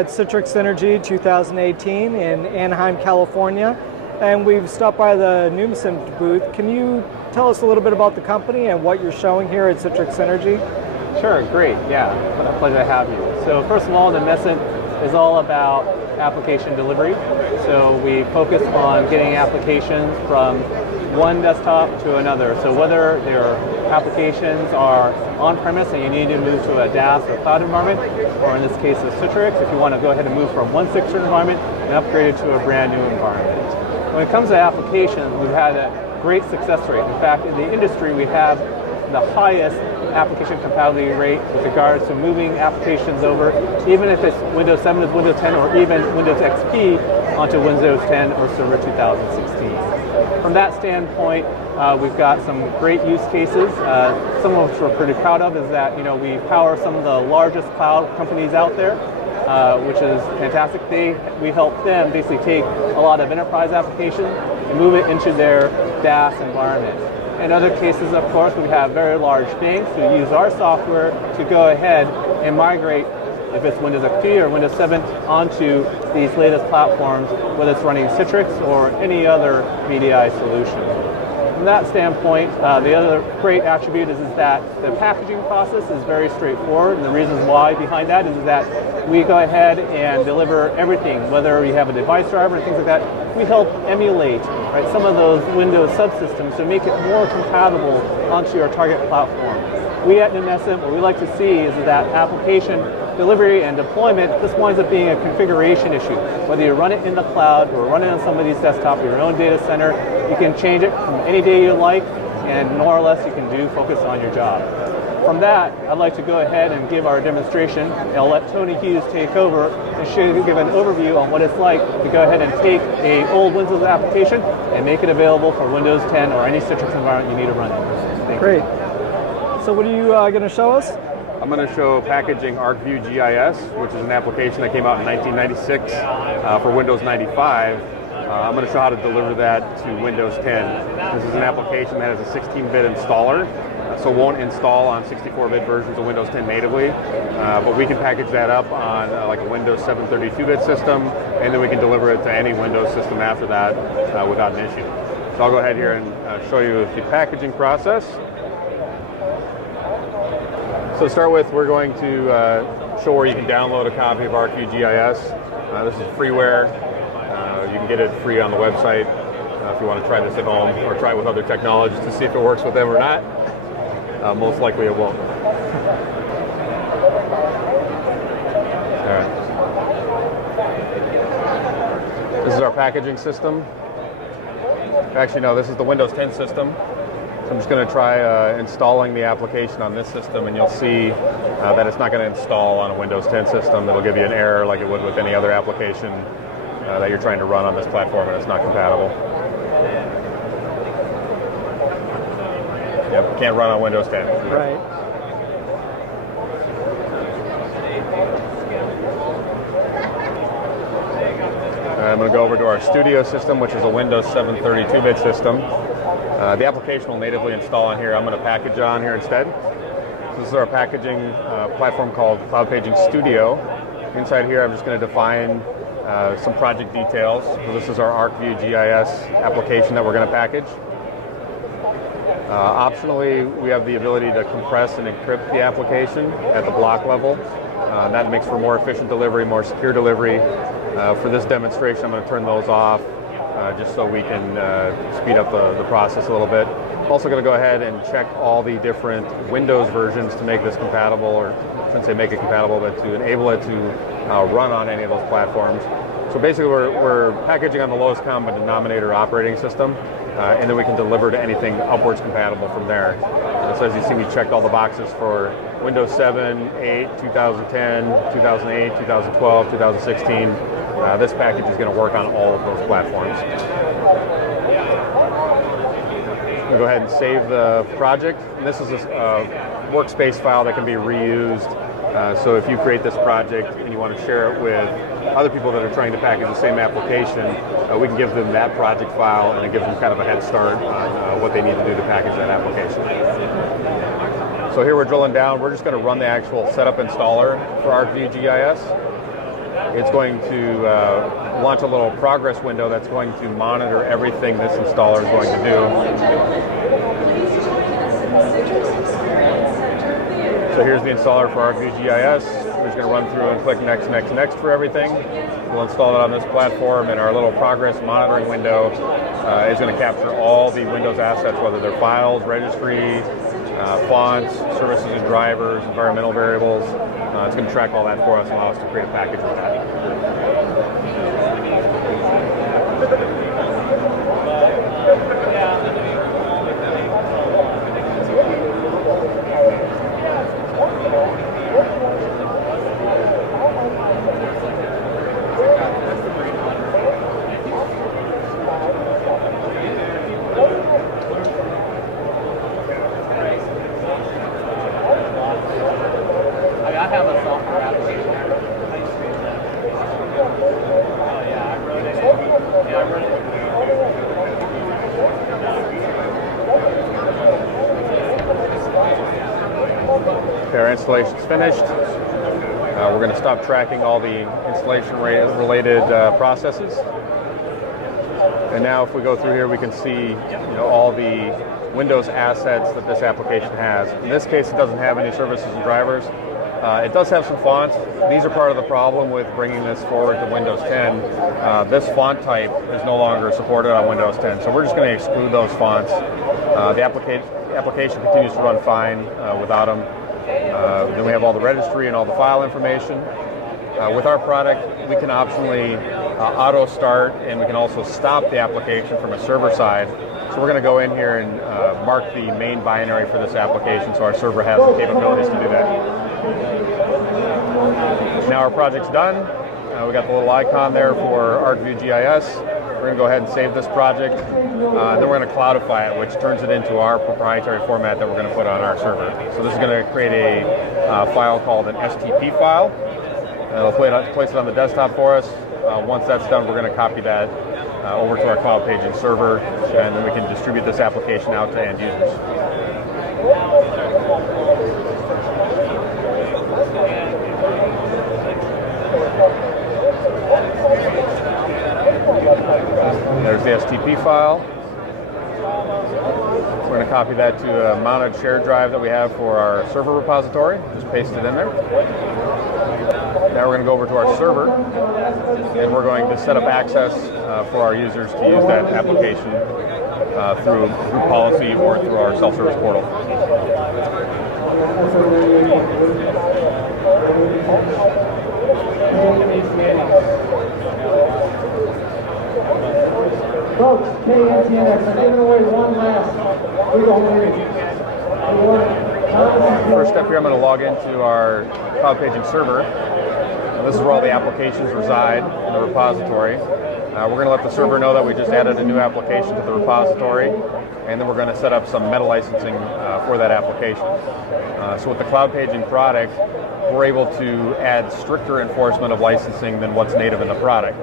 at Citrix Synergy 2018 in Anaheim, California, and we've stopped by the Numecent booth. Can you tell us a little bit about the company and what you're showing here at Citrix Synergy? Sure, great, yeah, what a pleasure to have you. So first of all, Numecent is all about application delivery. So we focus on getting applications from one desktop to another. So whether their applications are on-premise and you need to move to a DaaS or cloud environment, or in this case a Citrix, if you want to go ahead and move from one Citrix environment and upgrade it to a brand new environment. When it comes to applications, we've had a great success rate. In fact, in the industry, we have the highest application compatibility rate with regards to moving applications over, even if it's Windows 7 to Windows 10 or even Windows XP onto Windows 10 or Server 2016. From that standpoint, we've got some great use cases. Some of which we're pretty proud of is that we power some of the largest cloud companies out there, which is fantastic. We help them basically take a lot of enterprise applications and move it into their DaaS environment. In other cases, of course, we have very large banks who use our software to go ahead and migrate, if it's Windows XP or Windows 7, onto these latest platforms, whether it's running Citrix or any other VDI solution. From that standpoint, the other great attribute is that the packaging process is very straightforward, and the reasons why behind that is that we go ahead and deliver everything, whether we have a device driver and things like that. We help emulate some of those Windows subsystems to make it more compatible onto your target platform. We at Numecent, what we like to see is that application delivery and deployment, this winds up being a configuration issue. Whether you run it in the cloud or run it on somebody's desktop or your own data center, you can change it from any day you like, and more or less you can focus on your job. From that, I'd like to go ahead and give our demonstration. I'll let Tony Hughes take over and give an overview on what it's like to go ahead and take an old Windows application and make it available for Windows 10 or any Citrix environment you need to run it. Great. So what are you going to show us? I'm going to show packaging ArcView GIS, which is an application that came out in 1996 for Windows 95. I'm going to show how to deliver that to Windows 10. This is an application that has a 16-bit installer, so won't install on 64-bit versions of Windows 10 natively, but we can package that up on like a Windows 7 32-bit system, and then we can deliver it to any Windows system after that without an issue. So I'll go ahead here and show you the packaging process. So to start with, we're going to show where you can download a copy of ArcView GIS. This is freeware. You can get it free on the website if you want to try this at home or try it with other technologies to see if it works with them or not. Most likely it won't. All right. This is our packaging system. Actually, no, this is the Windows 10 system. So I'm just going to try installing the application on this system, and you'll see that it's not going to install on a Windows 10 system. It'll give you an error like it would with any other application that you're trying to run on this platform, and it's not compatible. Yep, can't run on Windows 10. Right. I'm going to go over to our Studio system, which is a Windows 7 32-bit system. The application will natively install on here. I'm going to package on here instead. So this is our packaging platform called Cloud Paging Studio. Inside here, I'm just going to define some project details. So this is our ArcView GIS application that we're going to package. Optionally, we have the ability to compress and encrypt the application at the block level. That makes for more efficient delivery, more secure delivery. For this demonstration, I'm going to turn those off just so we can speed up the process a little bit. I'm also going to go ahead and check all the different Windows versions to make this compatible, or I shouldn't say make it compatible, but to enable it to run on any of those platforms. So basically we're packaging on the lowest common denominator operating system, and then we can deliver to anything upwards compatible from there. So as you see, we checked all the boxes for Windows 7, 8, 2010, 2008, 2012, 2016. This package is going to work on all of those platforms. I'm going to go ahead and save the project. And this is a workspace file that can be reused. So if you create this project and you want to share it with other people that are trying to package the same application, we can give them that project file, and it gives them kind of a head start on what they need to do to package that application. So here we're drilling down. We're just going to run the actual setup installer for ArcView GIS. it's going to launch a little progress window that's going to monitor everything this installer is going to do. So here's the installer for ArcView GIS. We're just going to run through and click next, next, next for everything. We'll install it on this platform, and our little progress monitoring window is going to capture all the Windows assets, whether they're files, registry, fonts, services and drivers, environmental variables. It's going to track all that for us and allow us to create a package with that. Okay, our installation's finished. We're going to stop tracking all the installation-related processes. And now if we go through here, we can see all the Windows assets that this application has. In this case, it doesn't have any services and drivers. It does have some fonts. These are part of the problem with bringing this forward to Windows 10. This font type is no longer supported on Windows 10, so we're just going to exclude those fonts. The application continues to run fine without them. Then we have all the registry and all the file information. With our product, we can optionally auto start, and we can also stop the application from a server side. So we're going to go in here and mark the main binary for this application so our server has the capabilities to do that. Now our project's done. We got the little icon there for ArcView GIS. We're going to go ahead and save this project. Then we're going to cloudify it, which turns it into our proprietary format that we're going to put on our server. So this is going to create a file called an STP file. It'll place it on the desktop for us. Once that's done, we're going to copy that over to our cloud paging server, and then we can distribute this application out to end users. There's the STP file. We're going to copy that to a mounted shared drive that we have for our server repository. Just paste it in there. Now we're going to go over to our server, and we're going to set up access for our users to use that application through group policy or through our self-service portal. Folks, KNTNX, I'm giving away one last First step here, I'm going to log into our cloud paging server. This is where all the applications reside in the repository. We're going to let the server know that we just added a new application to the repository, and then we're going to set up some meta licensing for that application. So with the cloud paging product, we're able to add stricter enforcement of licensing than what's native in the product.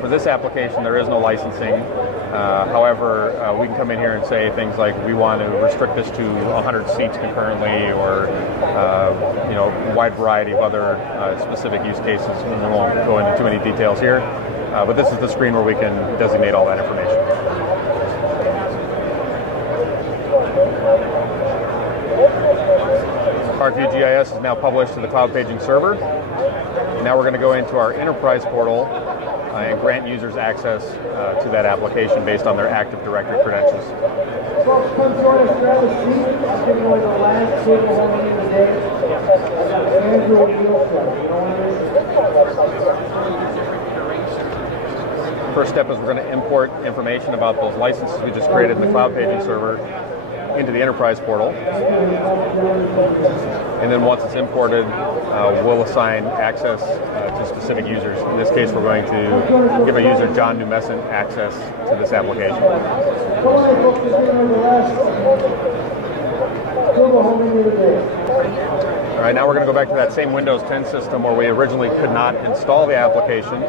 For this application, there is no licensing. However, we can come in here and say things like we want to restrict this to 100 seats concurrently, or a wide variety of other specific use cases. We won't go into too many details here, but this is the screen where we can designate all that information. ArcView GIS is now published to the cloud paging server. Now we're going to go into our enterprise portal and grant users access to that application based on their Active Directory credentials. Folks, come join us, grab a seat. I'm giving away the last table home in the day. Andrew will deal with it. You don't want to miss it. First step is we're going to import information about those licenses we just created in the cloud paging server into the enterprise portal. And then once it's imported, we'll assign access to specific users. In this case, we're going to give a user, John Numecent, access to this application. approval home menu today. All right, now we're going to go back to that same Windows 10 system where we originally could not install the application.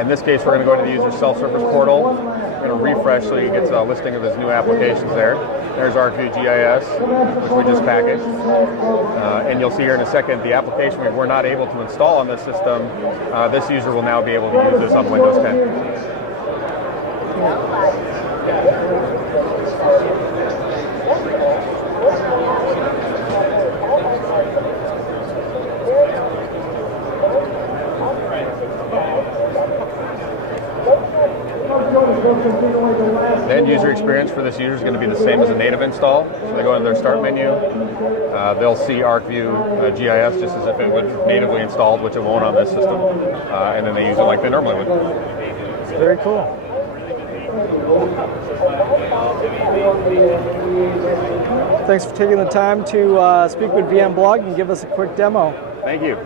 In this case, we're going to go to the user self-service portal. We're going to refresh so he gets a listing of his new applications there. There's ArcView GIS, which we just packaged. And you'll see here in a second the application we were not able to install on this system. This user will now be able to use this on Windows 10. The end user experience for this user is going to be the same as a native install. So they go into their start menu, they'll see ArcView GIS just as if it was natively installed, which it won't on this system, and then they use it like they normally would. Very cool. Thanks for taking the time to speak with VMblog and give us a quick demo. Thank you.